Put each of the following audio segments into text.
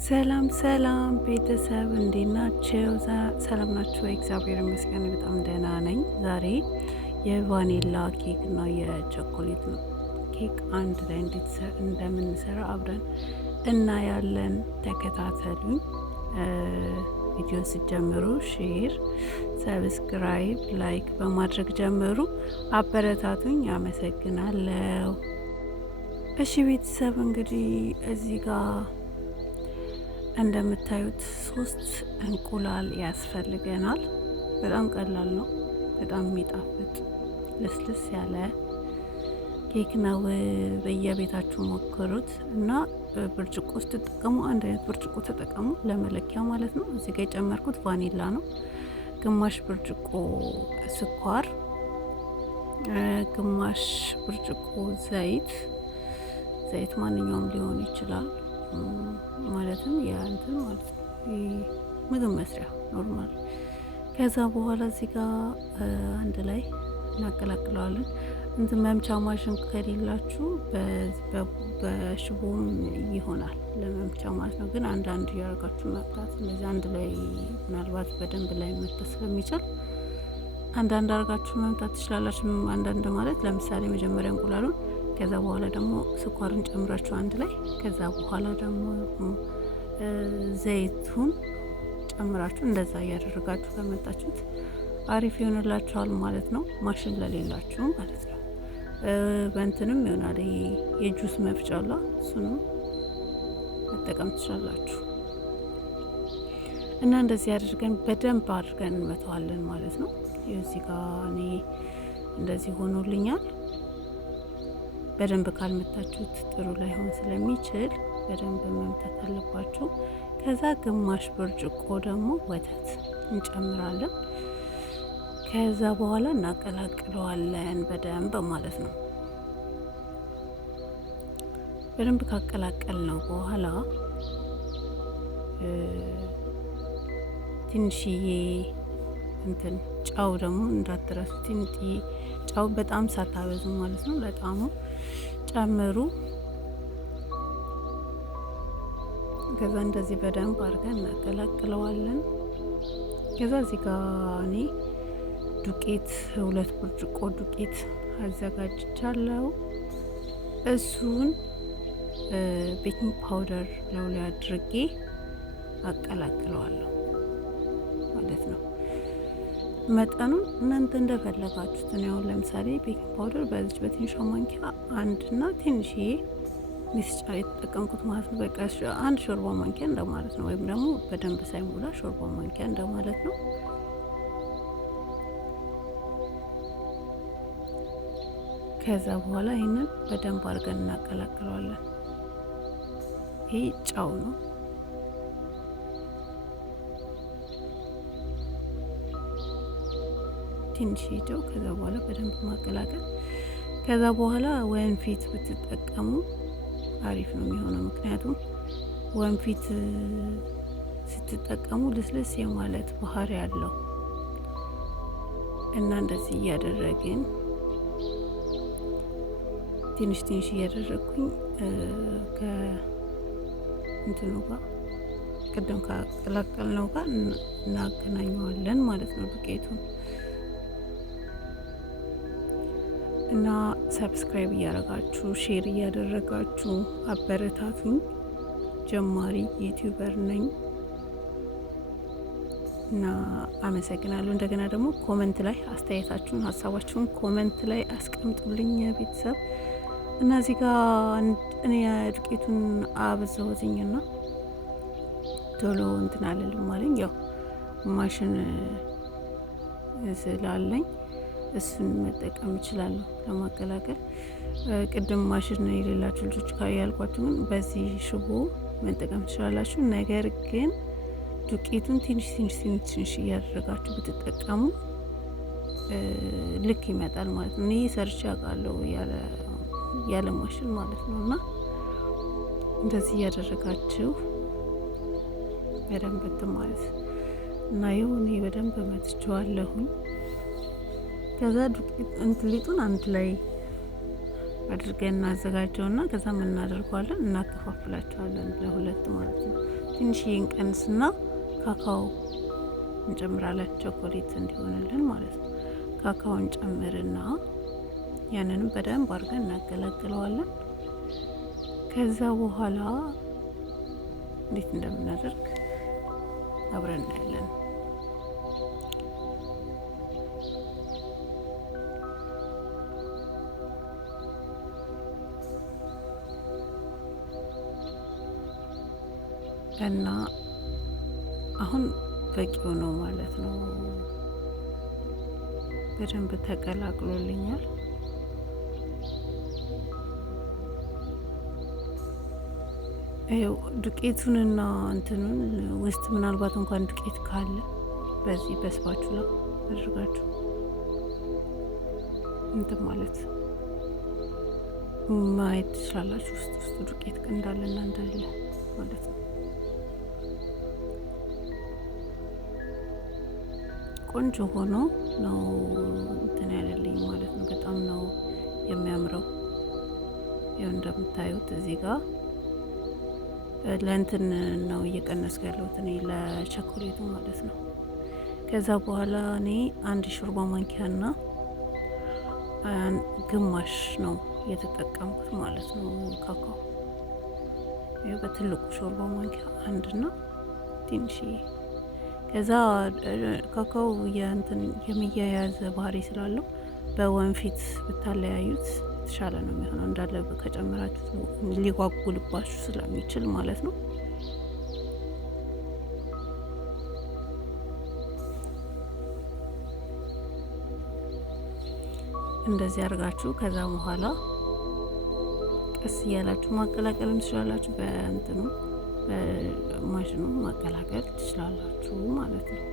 ሰላም ሰላም ቤተሰብ እንዴት ናቸው? ሰላም ናቸው? እግዚአብሔር ይመስገን በጣም ደህና ነኝ። ዛሬ የቫኒላ ኬክ እና የቸኮሌት ኬክ አንድ ላይ እንደምንሰራ አብረን እናያለን። ተከታተሉኝ። ቪዲዮ ስትጀምሩ ሼር፣ ሰብስክራይብ፣ ላይክ በማድረግ ጀምሩ። አበረታቱኝ። አመሰግናለሁ። እሺ ቤተሰብ እንግዲህ እዚህ ጋር እንደምታዩት 3 እንቁላል ያስፈልገናል። በጣም ቀላል ነው። በጣም የሚጣፍጥ ልስልስ ያለ ኬክ ነው። በየቤታችሁ ሞክሩት እና ብርጭቆ ስትጠቀሙ አንድ አይነት ብርጭቆ ተጠቀሙ፣ ለመለኪያ ማለት ነው። እዚህ ጋር የጨመርኩት ቫኒላ ነው። ግማሽ ብርጭቆ ስኳር፣ ግማሽ ብርጭቆ ዘይት ማንኛውም ሊሆን ይችላል። ማለትም ያንተን ማለት ነው ምግብ መስሪያ ኖርማል። ከዛ በኋላ እዚህ ጋር አንድ ላይ እናቀላቅለዋለን። እንትን መምቻ ማሽን ከሌላችሁ በሽቦም ይሆናል ለመምቻ ማለት ነው። ግን አንዳንድ ያደርጋችሁ መምታት እንደዚህ አንድ ላይ ምናልባት በደንብ ላይ መጥተው ስለሚችል አንዳንድ አድርጋችሁ መምታት ትችላላችሁ። አንዳንድ ማለት ለምሳሌ መጀመሪያ እንቁላሉን ከዛ በኋላ ደግሞ ስኳርን ጨምራችሁ አንድ ላይ ከዛ በኋላ ደግሞ ዘይቱን ጨምራችሁ እንደዛ እያደረጋችሁ ከመጣችሁት አሪፍ ይሆንላችኋል ማለት ነው። ማሽን ለሌላችሁ ማለት ነው። በእንትንም ይሆናል የጁስ መፍጫ አለ፣ እሱንም መጠቀም ትችላላችሁ። እና እንደዚህ አድርገን በደንብ አድርገን እንመተዋለን ማለት ነው። እዚህ ጋር እኔ እንደዚህ ሆኖልኛል። በደንብ ካልመታችሁት ጥሩ ላይሆን ስለሚችል በደንብ መምታት አለባችሁ። ከዛ ግማሽ ብርጭቆ ደግሞ ወተት እንጨምራለን። ከዛ በኋላ እናቀላቅለዋለን በደንብ ማለት ነው። በደንብ ካቀላቀል ነው በኋላ ትንሽዬ እንትን ጫው ደግሞ እንዳትረሱ። ትንሽዬ ጫው በጣም ሳታበዙ ማለት ነው። በጣም ጨምሩ። ከዛ እንደዚህ በደንብ አድርገን እናቀላቅለዋለን። ከዛ እዚህ ጋር እኔ ዱቄት 2 ብርጭቆ ዱቄት አዘጋጅቻለሁ። እሱን ቤኪንግ ፓውደር ላይ አድርጌ አቀላቅለዋለሁ ማለት ነው። መጠኑን እናንተ እንደፈለጋችሁት ነው። አሁን ለምሳሌ ቤኪንግ ፓውደር በዚች በትንሿ ማንኪያ አንድና ትንሽዬ ሚስጫ የተጠቀምኩት ማለት ነው። በቃ አንድ ሾርባ ማንኪያ እንደማለት ነው። ወይም ደግሞ በደንብ ሳይሞላ ሾርባ ማንኪያ እንደማለት ነው። ከዛ በኋላ ይህንን በደንብ አድርገን እናቀላቅለዋለን። ይህ ጫው ነው። ትንሽ ጨው። ከዛ በኋላ በደንብ ማቀላቀል። ከዛ በኋላ ወንፊት ብትጠቀሙ አሪፍ ነው የሚሆነው። ምክንያቱም ወንፊት ስትጠቀሙ ልስልስ የማለት ባህሪ ያለው እና እንደዚህ እያደረግን ትንሽ እያደረግኩኝ ከእንትኑ ጋር ቅድም ካቀላቀልነው ጋር እናገናኘዋለን ማለት ነው ዱቄቱን። እና ሰብስክራይብ እያደረጋችሁ ሼር እያደረጋችሁ አበረታቱኝ። ጀማሪ ዩቲዩበር ነኝ እና አመሰግናለሁ። እንደገና ደግሞ ኮመንት ላይ አስተያየታችሁን፣ ሀሳባችሁን ኮመንት ላይ አስቀምጡልኝ ቤተሰብ። እና እዚህ ጋር እኔ ዱቄቱን አበዛሁትኝና ቶሎ እንትን አልልም አለኝ። ያው ማሽን ስላለኝ እሱን መጠቀም እችላለሁ ለማቀላቀል። ቅድም ማሽን የሌላችሁ ልጆች ያልኳችሁ ግን በዚህ ሽቦ መጠቀም ትችላላችሁ። ነገር ግን ዱቄቱን ትንሽ እያደረጋችሁ ብትጠቀሙ ልክ ይመጣል ማለት ነው። እኔ ሰርቼ አውቃለሁ ያለ ማሽን ማለት ነው። እና እንደዚህ እያደረጋችሁ በደንብ ማለት እና ይሁን። ይሄ በደንብ መትቼዋለሁኝ። ከዛ ዱቄት ሊጡን አንድ ላይ አድርገን እናዘጋጀውና ከዛ ምን እናደርገዋለን እናከፋፍላቸዋለን ለሁለት ማለት ነው። ትንሽዬ እንቀንስና ካካው እንጨምራለን፣ ቸኮሌት እንዲሆንልን ማለት ነው። ካካውን ጨምርና ያንንም በደንብ አድርገን እናገለግለዋለን። ከዛ በኋላ እንዴት እንደምናደርግ አብረን እናያለን። እና አሁን በቂው ነው ማለት ነው። በደንብ ተቀላቅሎልኛል። ይኸው ዱቄቱንና እንትኑን ውስጥ ምናልባት እንኳን ዱቄት ካለ በዚህ በስፓቹላ አድርጋችሁ እንትን ማለት ማየት ትችላላችሁ። ውስጡ ዱቄት እንዳለና እንደሌለ ማለት ነው። ቆንጆ ሆኖ ነው እንትን ያለልኝ ማለት ነው። በጣም ነው የሚያምረው። ያው እንደምታዩት እዚህ ጋር ለእንትን ነው እየቀነስኩ ያለሁት እኔ ለቸኮሌቱ ማለት ነው። ከዛ በኋላ እኔ 1 ሾርባ ማንኪያና ግማሽ ነው የተጠቀምኩት ማለት ነው ካካው። ይሄ በትልቁ ሾርባ ማንኪያ አንድና ትንሽዬ። ከዛ ካካው የእንትን የሚያያዝ ባህሪ ስላለው በወንፊት ብታለያዩት የተሻለ ነው የሚሆነው። እንዳለ ከጨመራችሁ ሊጓጉልባችሁ ስለሚችል ማለት ነው። እንደዚህ አድርጋችሁ ከዛ በኋላ ቀስ እያላችሁ ማቀላቀልም ትችላላችሁ። በእንትኑ በማሽኑ ማቀላቀል ትችላላችሁ ማለት ነው።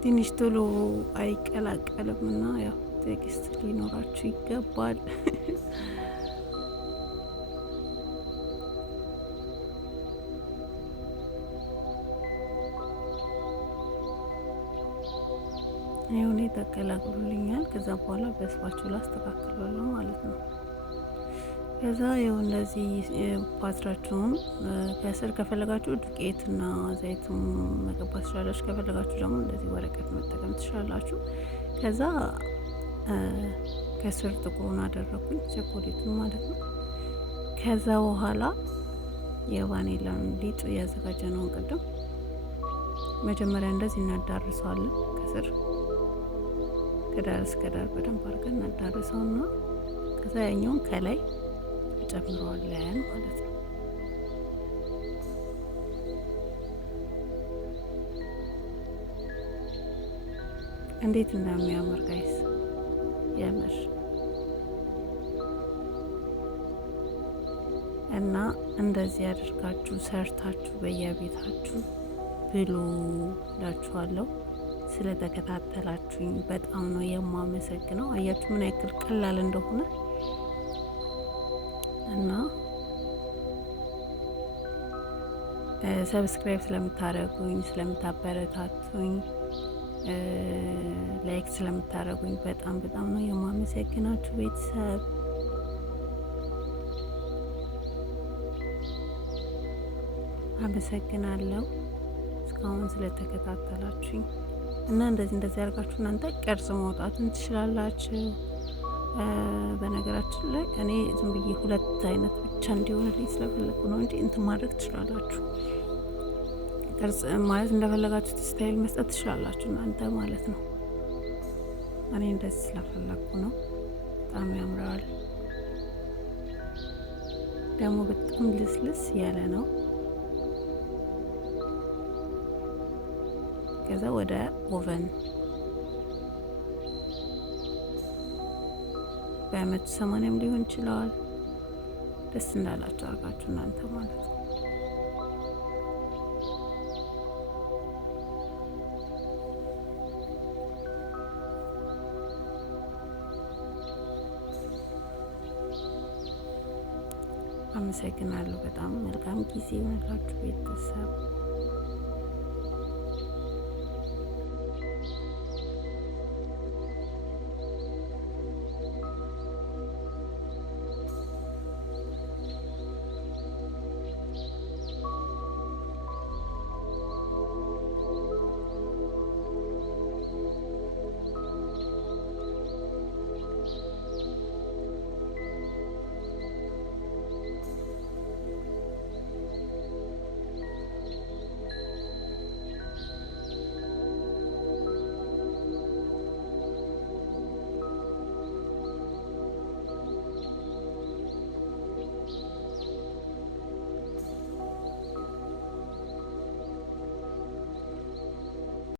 ትንሽ ቶሎ አይቀላቀልም እና ያው ቴክስት ሊኖራችሁ ይገባል። ይሁን ተቀላቅሎልኛል። ከዛ በኋላ በስፓቹላ አስተካክላለሁ ማለት ነው። ከዛ ይኸው እንደዚህ ፓትራችሁን ከስር ከፈለጋችሁ ዱቄትና ዘይቱን መቀባት ትችላላችሁ። ከፈለጋችሁ ደግሞ እንደዚህ ወረቀት መጠቀም ትችላላችሁ። ከዛ ከስር ጥቁሩን አደረኩኝ፣ ቸኮሌቱን ማለት ነው። ከዛ በኋላ የቫኒላን ሊጥ ያዘጋጀነውን ቅድም መጀመሪያ እንደዚህ እናዳርሰዋለን። ከስር ከዳር እስከ ዳር በደንብ አድርገን እናዳርሰውና ከዛ ያኛውን ከላይ እንጨምረዋለን ማለት ነው። እንዴት እንደሚያምር ጋይስ የምር እና እንደዚህ አድርጋችሁ ሰርታችሁ በየቤታችሁ ብሉ እላችኋለሁ። ስለተከታተላችሁኝ በጣም ነው የማመሰግነው። አያችሁ ምን ያክል ቀላል እንደሆነ እና ሰብስክራይብ ስለምታደርጉኝ፣ ስለምታበረታቱኝ፣ ላይክ ስለምታደርጉኝ በጣም በጣም ነው የማመሰግናችሁ ቤተሰብ። አመሰግናለሁ እስካሁን ስለተከታተላችሁኝ እና እንደዚህ አድርጋችሁ እናንተ ቅርጽ ማውጣትን ትችላላችሁ። በነገራችን ላይ እኔ ዝም ብዬ 2 አይነት ብቻ እንዲሆንልኝ ስለፈለኩ ነው እንጂ እንትን ማድረግ ትችላላችሁ። ቅርጽ ማለት እንደፈለጋችሁ ስታይል መስጠት ትችላላችሁ እናንተ ማለት ነው። እኔ እንደዚህ ስለፈለኩ ነው። በጣም ያምራል። ደግሞ በጣም ልስልስ ያለ ነው። ከዛ ወደ ኦቨን በ180 ሊሆን ይችላል። ደስ እንዳላችሁ አድርጋችሁ እናንተ ማለት ነው። አመሰግናለሁ። በጣም መልካም ጊዜ ይሁንላችሁ ቤተሰብ።